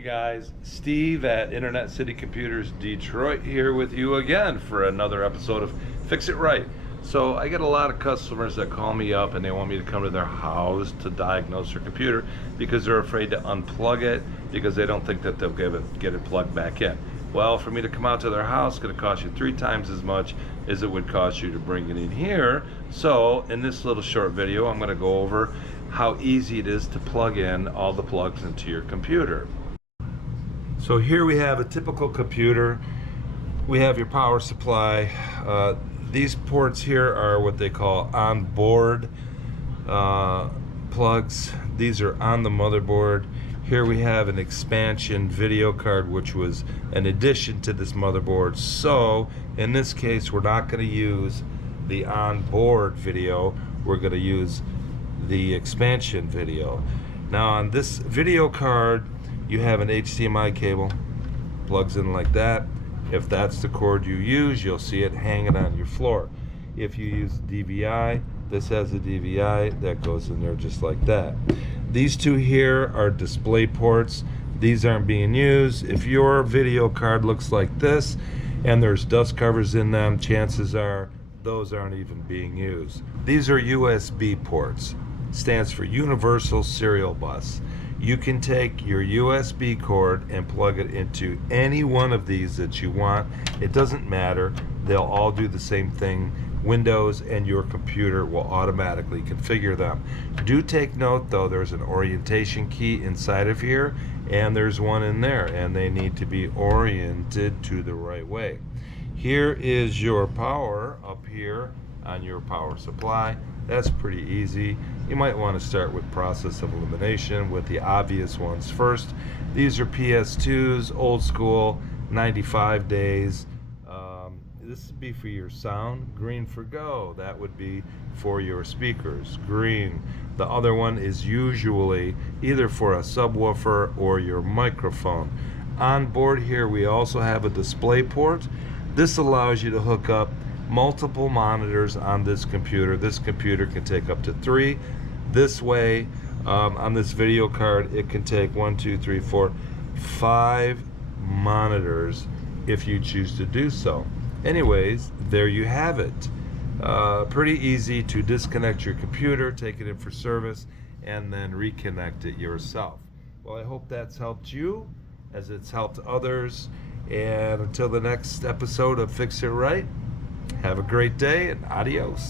Hey guys, Steve at Internet City Computers Detroit here with you again for another episode of Fix It Right. So I get a lot of customers that call me up and they want me to come to their house to diagnose their computer because they're afraid to unplug it because they don't think that they'll get it plugged back in. Well, for me to come out to their house, it's going to cost you 3 times as much as it would cost you to bring it in here. So in this little short video, I'm going to go over how easy it is to plug in all the plugs into your computer. So here we have a typical computer. We have your power supply. These ports here are what they call on-board plugs. These are on the motherboard. Here we have an expansion video card, which was an addition to this motherboard. So in this case, we're not going to use the on-board video. We're going to use the expansion video. Now on this video card, you have an HDMI cable, plugs in like that. If that's the cord you use, you'll see it hanging on your floor. If you use DVI, this has a DVI that goes in there just like that. These two here are display ports. These aren't being used. If your video card looks like this and there's dust covers in them, chances are those aren't even being used. These are USB ports. Stands for Universal Serial Bus. You can take your USB cord and plug it into any one of these that you want. It doesn't matter. They'll all do the same thing. Windows and your computer will automatically configure them. Do take note though, there's an orientation key inside of here and there's one in there, and they need to be oriented to the right way. Here is your power up here on your power supply. That's pretty easy. You might want to start with process of elimination with the obvious ones first. These are PS2s, old school, 95 days. This would be for your sound. Green for go. That would be for your speakers. Green. The other one is usually either for a subwoofer or your microphone. On board here we also have a display port. This allows you to hook up multiple monitors on this computer. This computer can take up to 3. This way, on this video card, it can take 1, 2, 3, 4, 5 monitors if you choose to do so. Anyways, there you have it. Pretty easy to disconnect your computer, take it in for service, and then reconnect it yourself. Well, I hope that's helped you as it's helped others. And until the next episode of Fix It Right, have a great day and adios.